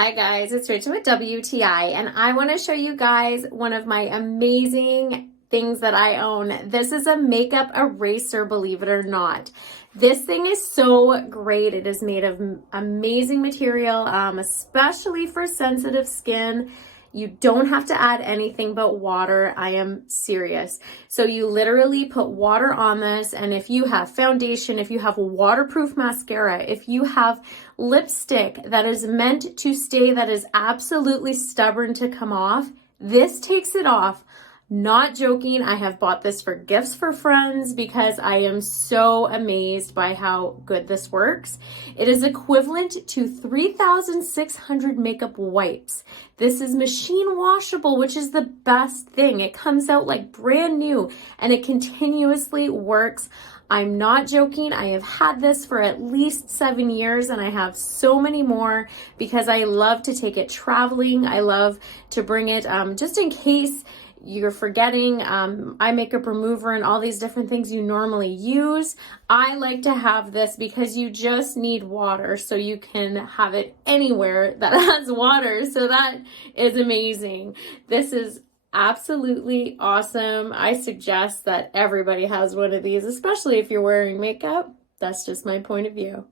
Hi guys, it's Rachel with WTI, and I want to show you guys one of my amazing things that I own. This is a makeup eraser, believe it or not. This thing is so great. It is made of amazing material, especially for sensitive skin. You don't have to add anything but water. I am serious. So you literally put water on this, and if you have foundation, if you have waterproof mascara, if you have lipstick that is meant to stay, that is absolutely stubborn to come off, this takes it off. Not joking, I have bought this for gifts for friends because I am so amazed by how good this works. It is equivalent to 3,600 makeup wipes. This is machine washable, which is the best thing. It comes out like brand new and it continuously works. I'm not joking. I have had this for at least 7 years and I have so many more because I love to take it traveling. I love to bring it just in case you're forgetting eye makeup remover and all these different things you normally use. I like to have this because you just need water, so you can have it anywhere that has water. So that is amazing. This is absolutely awesome. I suggest that everybody has one of these, especially if you're wearing makeup. That's just my point of view.